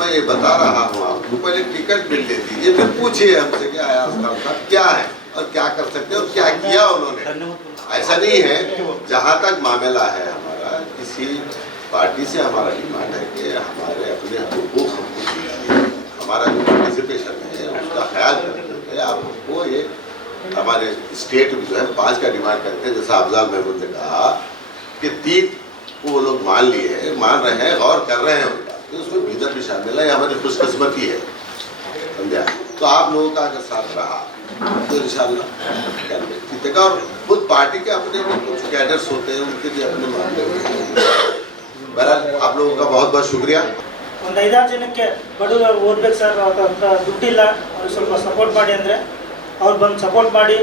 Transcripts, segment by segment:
मैं ये बता रहा हूँ आपको, पहले टिकट मिल लेती है, फिर पूछिए हमसे कि अयाज खान साहब क्या है और क्या कर सकते हैं और क्या किया उन्होंने। ऐसा नहीं है, जहाँ तक मामला है हमारा, किसी पार्टी से हमारा डिमांड है कि हमारे अपने हुकूक हमको दीजिए, हमारा जो पार्टिसिपेशन है उसका ख्याल करते हुए आप हमको एक हमारे स्टेट जो है 5 का डिमांड करते हैं। जैसा अफजाल महमूद ने कहा कि 3 को वो लोग मान लिए हैं, मान रहे हैं, गौर कर रहे हैं उनका, तो उसमें भीतर भी शामिल है, हमारी खुशकिस्मती है, समझा। तो आप लोगों का अगर साथ रहा तो इंशाल्लाह ठीक है। और खुद पार्टी के अपने भी कुछ कैडर्स होते हैं, उनके भी अपने मामले होते हैं। बहरहाल आप लोगों का बहुत बहुत शुक्रिया। ಒಂದು 5-6 ಜನಕ್ಕೆ ಬಡವರು ಓದ್ಬೇಕು ಸರ್, ಅಂತ ದುಡ್ಡಿಲ್ಲ, ಅವ್ರಿಗೆ ಸ್ವಲ್ಪ ಸಪೋರ್ಟ್ ಮಾಡಿ ಅಂದರೆ ಅವ್ರು ಬಂದು ಸಪೋರ್ಟ್ ಮಾಡಿ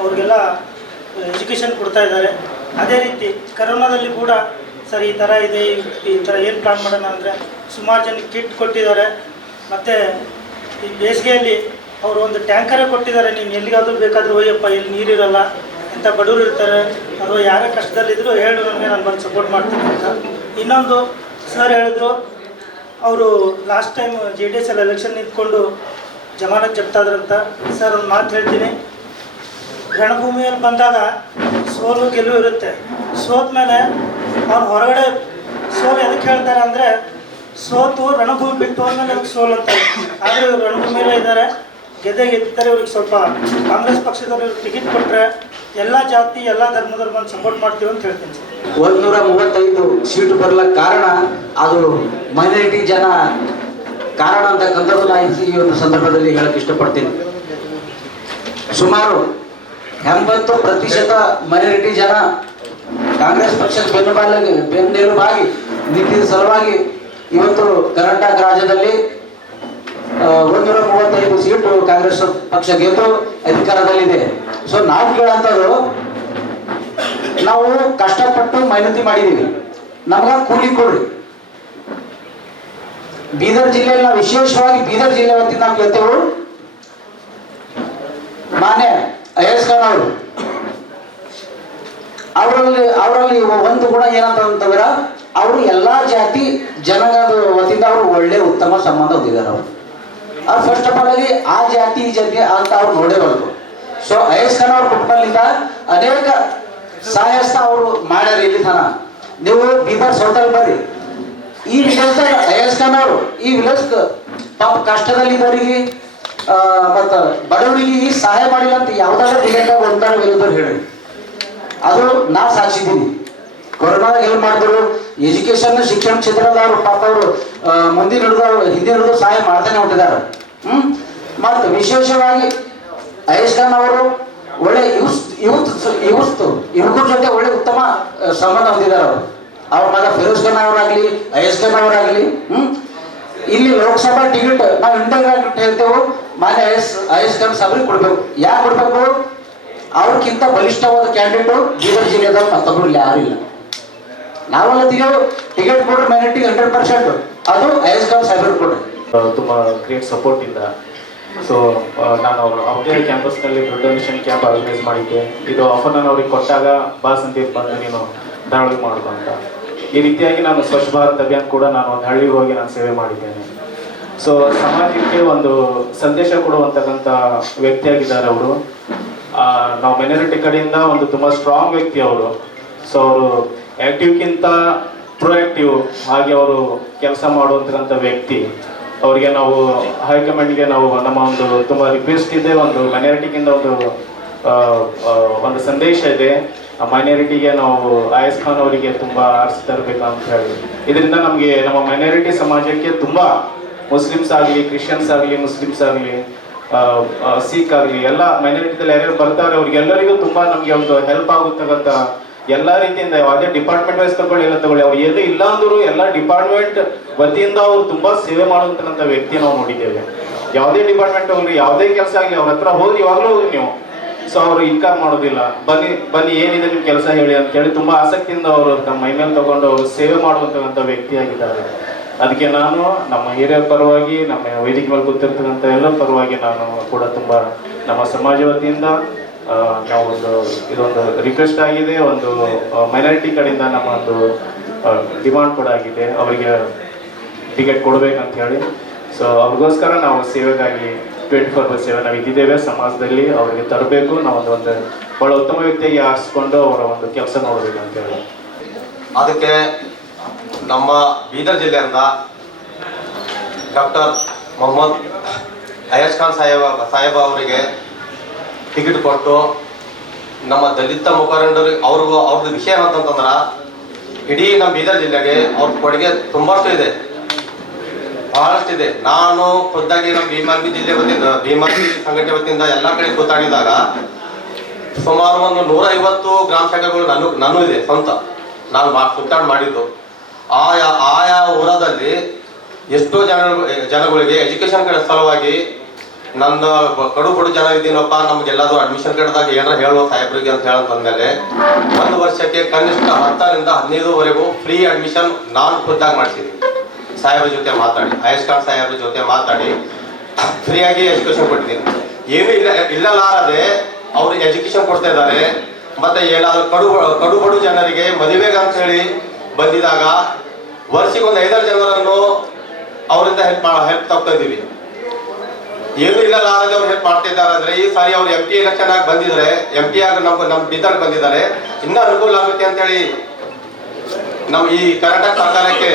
ಅವ್ರಿಗೆಲ್ಲ ಎಜುಕೇಷನ್ ಕೊಡ್ತಾ ಇದ್ದಾರೆ. ಅದೇ ರೀತಿ ಕರೋನಾದಲ್ಲಿ ಕೂಡ ಸರ್ ಈ ಥರ ಇದೆ, ಈ ಥರ ಏನು ಪ್ಲಾನ್ ಮಾಡೋಣ ಅಂದರೆ ಸುಮಾರು ಜನಕ್ಕೆ ಕಿಟ್ ಕೊಟ್ಟಿದ್ದಾರೆ. ಮತ್ತು ಈ ಬೇಸಿಗೆಯಲ್ಲಿ ಅವರು ಒಂದು ಟ್ಯಾಂಕರೇ ಕೊಟ್ಟಿದ್ದಾರೆ, ನೀನು ಎಲ್ಲಿಗಾದರೂ ಬೇಕಾದರೂ ಹೋಯಪ್ಪ, ಇಲ್ಲಿ ನೀರಿರಲ್ಲ, ಇಂಥ ಬಡವರು ಇರ್ತಾರೆ, ಅಥವಾ ಯಾರೇ ಕಷ್ಟದಲ್ಲಿದ್ದರೂ ಹೇಳು ನನಗೆ, ನಾನು ಬಂದು ಸಪೋರ್ಟ್ ಮಾಡ್ತೀನಿ ಅಂತ. ಇನ್ನೊಂದು ಸರ್ ಹೇಳಿದ್ರು, ಅವರು ಲಾಸ್ಟ್ ಟೈಮ್ JDS ಅಲ್ಲಿ ಎಲೆಕ್ಷನ್ ನಿಂತ್ಕೊಂಡು ಜಮಾನತ್ ಜಪ್ತಾದ್ರಂತ. ಸರ್ ಒಂದು ಮಾತು ಹೇಳ್ತೀನಿ, ರಣಭೂಮಿಯಲ್ಲಿ ಬಂದಾಗ ಸೋಲು ಗೆಲುವು ಇರುತ್ತೆ. ಸೋತ ಮೇಲೆ ಅವ್ರು ಹೊರಗಡೆ ಸೋಲು ಎದಕ್ಕೆ ಹೇಳ್ತಾರೆ ಅಂದರೆ, ಸೋತು ರಣಭೂಮಿ ಬಿಟ್ಟು ಹೋದ್ಮೇಲೆ ಅವ್ರಿಗೆ ಸೋಲು ಅಂತ. ಆದರೆ ಇವರು ರಣಭೂಮಿಯಲ್ಲೇ ಇದ್ದಾರೆ, ಗೆದ್ದಿದ್ದಾರೆ. ಇವ್ರಿಗೆ ಸ್ವಲ್ಪ ಕಾಂಗ್ರೆಸ್ ಪಕ್ಷದವ್ರಿಗೆ ಟಿಕೆಟ್ ಕೊಟ್ಟರೆ ಎಲ್ಲ ಜಾತಿ ಎಲ್ಲ ಧರ್ಮದವ್ರು ಬಂದು ಸಪೋರ್ಟ್ ಮಾಡ್ತೀವಿ ಅಂತ ಹೇಳ್ತೀನಿ ಸರ್. 135 ಸೀಟು ಬರ್ಲಿಕ್ಕೆ ಕಾರಣ ಅದು ಮೈನಾರಿಟಿ ಜನ ಕಾರಣ ಅಂತಕ್ಕಂಥದ್ದು ನಾನು ಈ ಒಂದು ಸಂದರ್ಭದಲ್ಲಿ ಹೇಳಕ್ಕೆ ಇಷ್ಟಪಡ್ತೀನಿ. ಸುಮಾರು 80% ಮೈನಾರಿಟಿ ಜನ ಕಾಂಗ್ರೆಸ್ ಪಕ್ಷದ ಬೆನ್ನೆಲುಬಾಗಿ ನಿಂತಿದ್ದ ಸಲುವಾಗಿ ಇವತ್ತು ಕರ್ನಾಟಕ ರಾಜ್ಯದಲ್ಲಿ 135 ಸೀಟು ಕಾಂಗ್ರೆಸ್ ಪಕ್ಷ ಗೆದ್ದು ಅಧಿಕಾರದಲ್ಲಿದೆ. ಸೊ ನಾವು ಕೇಳಂಥದ್ದು, ನಾವು ಕಷ್ಟಪಟ್ಟು ಮೆಹನತಿ ಮಾಡಿದ್ದೀವಿ, ನಮ್ಗೆ ಕೂಲಿ ಕೊಡ್ರಿ. ಬೀದರ್ ಜಿಲ್ಲೆಯಲ್ಲಿ ನಾವು ವಿಶೇಷವಾಗಿ ಬೀದರ್ ಜಿಲ್ಲೆ ವತಿಯಿಂದ ನಾವು ಕೇಳ್ತೇವೆ, ಮಾನ್ಯ ಅಯಾಜ್ ಖಾನ್ ಅವರಲ್ಲಿ ಒಂದು ಗುಣ ಏನಂತಂದ್ರೆ, ಅವರು ಎಲ್ಲಾ ಜಾತಿ ಜನಗಳ ವತಿಯಿಂದ ಅವರು ಒಳ್ಳೆ ಉತ್ತಮ ಸಂಬಂಧ ಹೊಂದಿದ್ದಾರೆ. ಅವ್ರು ಫಸ್ಟ್ ಆಫ್ ಆಲ್ ಆಗಿ ಆ ಜಾತಿ ಈ ಜಾತಿ ಅಂತ ಅವ್ರು ನೋಡೇಬಾರ್ದು. ಸೊ ಅಯಾಜ್ ಖಾನ್ ಅವ್ರ ಕುಟುಂಬದಿಂದ ಅನೇಕ ಸಹಾಯಸ್ತ ಅವರು ಮಾಡ್ಯಾರ. ಇಲ್ಲಿ ತನ ನೀವು ಬೀದರ್ ಸೌತಲ್ಲಿ ಬರ್ರಿ, ಈ ವಿಲೇಜ್ ಅಯಾಜ್ ಖಾನ್ ಅವರು ಈ ವಿಲೇಜ್ ಪಾಪ ಕಷ್ಟದಲ್ಲಿದ್ದವರಿಗೆ ಮತ್ತ ಬಡವರಿಗೆ ಈ ಸಹಾಯ ಮಾಡಿಲ್ಲ ಅಂತ ಯಾವ್ದಾದ್ರು ವಿಲೇಜ್ ಒಂದಾರ ವಿರೋಧರು ಹೇಳಿ, ಅದು ನಾ ಸಾಕ್ಷಿದ್ದೀನಿ. ಕೊರೋನಾದಾಗ ಏನು ಮಾಡಿದ್ರು, ಎಜುಕೇಶನ್ ಶಿಕ್ಷಣ ಕ್ಷೇತ್ರದಲ್ಲಿ ಅವರು ಪಾಪ ಅವರು ಮುಂದಿನ ಹಿಡಿದು ಹಿಂದಿನ ಹಿಡಿದು ಸಹಾಯ ಮಾಡ್ತಾನೆ ಹೊಂಟಿದ್ದಾರೆ. ಮತ್ತು ವಿಶೇಷವಾಗಿ ಅಯಾಜ್ ಖಾನ್ ಅವರು ಒಳ್ಳೆ ಯುವಕರ ಜೊತೆ ಒಳ್ಳೆ ಉತ್ತಮ ಸಂಬಂಧ ಹೊಂದಿದ್ದಾರೆ. ಅವ್ರ ಮಗ ಫಿರೋಜ್ ಖಾನ್ ಅವರಾಗ್ಲಿ, ಅಯಾಜ್ ಖಾನ್ ಅವರಾಗ್ಲಿ, ಇಲ್ಲಿ ಲೋಕಸಭಾ ಟಿಕೆಟ್ ನಾವು ಇಂಡೈರೆಕ್ಟ್ ಹೇಳ್ತೇವೆ, ಮಾನ್ಯ ಅಯಾಜ್ ಖಾನ್ ಸಾಬ್ರಿಗೆ ಕೊಡ್ಬೇಕು. ಯಾಕೆ ಕೊಡ್ಬೇಕು? ಅವ್ರಕ್ಕಿಂತ ಬಲಿಷ್ಠವಾದ ಕ್ಯಾಂಡಿಡೇಟ್ ಬೀದರ್ ಜಿಲ್ಲೆದಾಗ ಮತ್ತೊಬ್ರು ಯಾರು ಇಲ್ಲ. ನಾವೆಲ್ಲ ಟಿಕೆಟ್ ಕೊಡ್ರಿ ಮೈನಾರಿಟಿ 100%, ಅದು ಅಯಾಜ್ ಖಾನ್ ಸಾಬ್ರಿಗೆ ಕೊಡ್ರಿ. ತುಂಬ ಗ್ರೇಟ್ ಸಪೋರ್ಟ್ ಇಂದ ಸೊ ನಾನು ಅವ್ರದೇ ಕ್ಯಾಂಪಸ್ನಲ್ಲಿ ಬ್ಲಡ್ ಡೊನೇಷನ್ ಕ್ಯಾಂಪ್ ಆರ್ಗನೈಸ್ ಮಾಡಿದ್ದೆ. ಇದು ಆಫರ್ ನಾನು ಅವ್ರಿಗೆ ಕೊಟ್ಟಾಗ ಬಾ ಸಂದೀಪ್ ಬಂದು ನೀನು ಧಾರವಾಡ ಮಾಡ್ಕೊ ಅಂತ. ಈ ರೀತಿಯಾಗಿ ನಾನು ಸ್ವಚ್ಛ ಭಾರತ್ ಅಭಿಯಾನ ಕೂಡ ನಾನು ಒಂದು ಹಳ್ಳಿಗೆ ಹೋಗಿ ನಾನು ಸೇವೆ ಮಾಡಿದ್ದೇನೆ. ಸೊ ಸಮಾಜಕ್ಕೆ ಒಂದು ಸಂದೇಶ ಕೊಡುವಂತಕ್ಕಂಥ ವ್ಯಕ್ತಿಯಾಗಿದ್ದಾರೆ ಅವರು. ನಾವು ಮೈನಾರಿಟಿ ಕಡೆಯಿಂದ ಒಂದು ತುಂಬ ಸ್ಟ್ರಾಂಗ್ ವ್ಯಕ್ತಿ ಅವರು. ಸೊ ಅವರು ಆ್ಯಕ್ಟಿವ್ಗಿಂತ ಪ್ರೊಆಕ್ಟಿವ್ ಹಾಗೆ ಅವರು ಕೆಲಸ ಮಾಡುವಂತಕ್ಕಂಥ ವ್ಯಕ್ತಿ. ಅವರಿಗೆ ನಾವು ಹೈಕಮಾಂಡ್ಗೆ ನಾವು ನಮ್ಮ ಒಂದು ತುಂಬ ರಿಕ್ವೆಸ್ಟ್ ಇದೆ, ಒಂದು ಮೈನಾರಿಟಿಗಿಂತ ಒಂದು ಸಂದೇಶ ಇದೆ. ಆ ಮೈನಾರಿಟಿಗೆ ನಾವು ಅಯಾಜ್ ಖಾನ್ ಅವರಿಗೆ ತುಂಬ ಆರಿಸಿ ತರಬೇಕಂತ ಹೇಳಿ, ಇದರಿಂದ ನಮಗೆ ನಮ್ಮ ಮೈನಾರಿಟಿ ಸಮಾಜಕ್ಕೆ ತುಂಬ ಮುಸ್ಲಿಮ್ಸ್ ಆಗಲಿ, ಕ್ರಿಶ್ಚಿಯನ್ಸ್ ಆಗಲಿ, ಮುಸ್ಲಿಮ್ಸ್ ಆಗಲಿ, ಸಿಖ್ ಆಗಲಿ, ಎಲ್ಲ ಮೈನಾರಿಟಿದಲ್ಲಿ ಯಾರ್ಯಾರು ಬರ್ತಾರೆ ಅವ್ರಿಗೆಲ್ಲರಿಗೂ ತುಂಬ ನಮಗೆ ಒಂದು ಹೆಲ್ಪ್ ಆಗುತ್ತಕ್ಕಂಥ ಎಲ್ಲ ರೀತಿಯಿಂದ ಯಾವುದೇ ಡಿಪಾರ್ಟ್ಮೆಂಟ್ ವೈಸ್ ತಗೊಳ್ಳಿ, ಎಲ್ಲ ತಗೊಳ್ಳಿ, ಅವ್ರು ಏನು ಇಲ್ಲ ಅಂದ್ರು ಎಲ್ಲ ಡಿಪಾರ್ಟ್ಮೆಂಟ್ ವತಿಯಿಂದ ಅವ್ರು ತುಂಬಾ ಸೇವೆ ಮಾಡುವಂತಕ್ಕಂಥ ವ್ಯಕ್ತಿ ನಾವು ನೋಡಿದ್ದೇವೆ. ಯಾವುದೇ ಡಿಪಾರ್ಟ್ಮೆಂಟ್ ಹೋಗ್ಲಿ, ಯಾವುದೇ ಕೆಲಸ ಆಗಲಿ ಅವ್ರ ಹತ್ರ ಹೋಗಿ ಯಾವಾಗಲೂ ಹೋಗಿ ನೀವು. ಸೊ ಅವರು ಇನ್ಕಾರ್ ಮಾಡೋದಿಲ್ಲ, ಬನ್ನಿ ಏನಿದೆ ನಿಮ್ಮ ಕೆಲಸ ಹೇಳಿ ಅಂತ ಹೇಳಿ ತುಂಬಾ ಆಸಕ್ತಿಯಿಂದ ಅವರು ತಮ್ಮ ಮೈಮೇಲೆ ತಗೊಂಡು ಅವರು ಸೇವೆ ಮಾಡುವಂತಕ್ಕಂಥ ವ್ಯಕ್ತಿಯಾಗಿದ್ದಾರೆ. ಅದಕ್ಕೆ ನಾನು ನಮ್ಮ ಹಿರಿಯರ ಪರವಾಗಿ, ನಮ್ಮ ವೇದಿಕೆ ಮೇಲೆ ಕೂತಿರ್ತಕ್ಕಂಥ ಎಲ್ಲರ ಪರವಾಗಿ ನಾನು ಕೂಡ ತುಂಬ ನಮ್ಮ ಸಮಾಜ ವತಿಯಿಂದ ನಾವು ಇದೊಂದು ರಿಕ್ವೆಸ್ಟ್ ಆಗಿದೆ. ಒಂದು ಮೈನಾರಿಟಿ ಕಡೆಯಿಂದ ನಮ್ಮ ಒಂದು ಡಿಮಾಂಡ್ ಕೂಡ ಆಗಿದೆ. ಅವರಿಗೆ ಟಿಕೆಟ್ ಕೊಡ್ಬೇಕಂತ ಹೇಳಿ. ಸೊ ಅವ್ರಿಗೋಸ್ಕರ ನಾವು ಸೇವೆಗಾಗಿ 24/7 ನಾವು ಇದ್ದಿದ್ದೇವೆ ಸಮಾಜದಲ್ಲಿ. ಅವ್ರಿಗೆ ತರಬೇಕು, ನಾವು ಒಂದು ಭಾಳ ಉತ್ತಮ ವ್ಯಕ್ತಿಯಾಗಿ ಆರಿಸ್ಕೊಂಡು ಅವರ ಒಂದು ಕೆಲಸ ನೋಡಬೇಕಂತ ಹೇಳಿ. ಅದಕ್ಕೆ ನಮ್ಮ ಬೀದರ್ ಜಿಲ್ಲೆಯಿಂದ ಡಾಕ್ಟರ್ ಮೊಹಮ್ಮದ್ ಅಯಾಜ್ ಖಾನ್ ಸಾಹೇಬ ಅವರಿಗೆ ಟಿಕೆಟ್ ಕೊಟ್ಟು ನಮ್ಮ ದಲಿತ ಮುಖಂಡರಿಗೆ ಅವ್ರದ್ದು ವಿಷಯ ಏನಂತಂದ್ರೆ ಇಡೀ ನಮ್ಮ ಬೀದರ್ ಜಿಲ್ಲೆಗೆ ಅವ್ರ ಕೊಡುಗೆ ತುಂಬಷ್ಟು ಇದೆ, ಬಹಳಷ್ಟಿದೆ. ನಾನು ಖುದ್ದಾಗಿ ನಮ್ಮ ಭೀಮಾರ್ಮಿ ಜಿಲ್ಲೆ ವತಿಯಿಂದ ಭೀಮಾರ್ಮಿ ಸಂಘಟನೆ ವತಿಯಿಂದ ಎಲ್ಲ ಕಡೆ ಕೂತಾಡಿದಾಗ ಸುಮಾರು ಒಂದು 150 ಗ್ರಾಮ ಶಾಖೆಗಳು ನಾನು ಇದೆ ಸ್ವಂತ, ನಾನು ಸುತ್ತಾಡಿ ಮಾಡಿದ್ದು. ಆಯಾ ಊರದಲ್ಲಿ ಎಷ್ಟೋ ಜನಗಳಿಗೆ ಎಜುಕೇಶನ್ ಕಡೆ ಸಲುವಾಗಿ ನನ್ನ ಕಡು ಜನ ಇದ್ದೀನಪ್ಪ, ನಮ್ಗೆಲ್ಲರೂ ಅಡ್ಮಿಷನ್ ಕಡೆದಾಗ ಏನಾರ ಹೇಳುವ ಸಾಹೇಬ್ರಿಗೆ ಅಂತ ಹೇಳಕ್ ಬಂದ್ಮೇಲೆ 1 ವರ್ಷಕ್ಕೆ ಕನಿಷ್ಠ 10ರಿಂದ 15ವರೆಗೂ ಫ್ರೀ ಅಡ್ಮಿಷನ್ ನಾನು ಖುದ್ದಾಗಿ ಮಾಡಿಸಿದ್ದೀನಿ. ಸಾಹೇಬ್ರ ಜೊತೆ ಮಾತಾಡಿ, ಅಯಾಜ್ ಖಾನ್ ಸಾಹೇಬ್ರ ಜೊತೆ ಮಾತಾಡಿ ಫ್ರೀಯಾಗಿ ಎಜುಕೇಶನ್ ಕೊಟ್ಟಿದ್ದೀನಿ. ಏನು ಇಲ್ಲಲಾರದೆ ಅವರು ಎಜುಕೇಶನ್ ಕೊಡ್ತಾ ಇದ್ದಾರೆ. ಮತ್ತೆ ಏನಾದ್ರು ಕಡು ಜನರಿಗೆ ಮದುವೆಗೆ ಅಂತ ಹೇಳಿ ಬಂದಿದಾಗ ವರ್ಷಕ್ಕೆ ಒಂದು 5-6 ಜನರನ್ನು ಅವರಿಂದ ಹೆಲ್ಪ್ ತಗ್ತಾ ಇದ್ದೀವಿ. ಏನು ಇಲ್ಲಲಾರದೆ ಅವ್ರು ಹೆಲ್ಪ್ ಮಾಡ್ತಿದ್ದಾರೆ ಅಂದ್ರೆ ಈ ಸಾರಿ ಅವ್ರು MP ಎಲೆಕ್ಷನ್ ಆಗಿ ಬಂದಿದ್ರೆ, MP ಆಗಿ ನಮ್ಮ ಬೀದರ್ ಬಂದಿದ್ದಾರೆ, ಇನ್ನೂ ಅನುಕೂಲ ಆಗುತ್ತೆ ಅಂತೇಳಿ ನಮ್ಮ ಈ ಕರ್ನಾಟಕ ಸರ್ಕಾರಕ್ಕೆ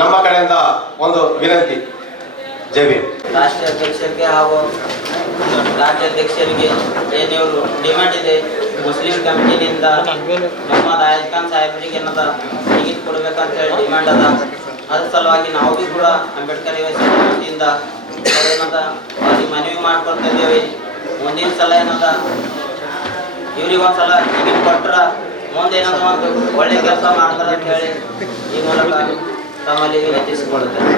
ನಮ್ಮ ಕಡೆಯಿಂದ ಒಂದು ವಿನಂತಿ. ಜೈ ಭೀಮ್. ರಾಷ್ಟ್ರೀಯ ಅಧ್ಯಕ್ಷರಿಗೆ ಹಾಗೂ ರಾಜ್ಯಾಧ್ಯಕ್ಷರಿಗೆ ಏನಿವರು ಡಿಮ್ಯಾಂಡ್ ಇದೆ, ಮುಸ್ಲಿಂ ಕಮಿಟಿನಿಂದ ಮೊಹಮ್ಮದ್ ಅಯಾಜ್ ಖಾನ್ ಸಾಹೇಬರಿಗೆ ಏನದ ಟಿಕೆಟ್ ಕೊಡ್ಬೇಕಂತ ಹೇಳಿ ಡಿಮ್ಯಾಂಡ್ ಅದ. ಅದ್ರ ಸಲುವಾಗಿ ನಾವು ಭೀ ಕೂಡ ಅಂಬೇಡ್ಕರ್ ವತಿಯಿಂದ ಏನದ ಅವ್ರಿಗೆ ಮನವಿ ಮಾಡ್ಕೊಳ್ತಾ ಇದ್ದೇವೆ. ಮುಂದಿನ ಸಲ ಏನದ ಇವ್ರಿಗೆ ಒಂದ್ಸಲ ಟಿಕೆಟ್ ಕೊಟ್ರ ಮುಂದೆ ಏನದ ಒಂದು ಒಳ್ಳೆ ಕೆಲಸ ಮಾಡ್ತಾರೆ ಅಂತ ಹೇಳಿ ಈ ಮೂಲಕ ತಮ್ಮಲ್ಲಿ ವಿನಂತಿಸಿಕೊಳ್ಳುತ್ತೇವೆ.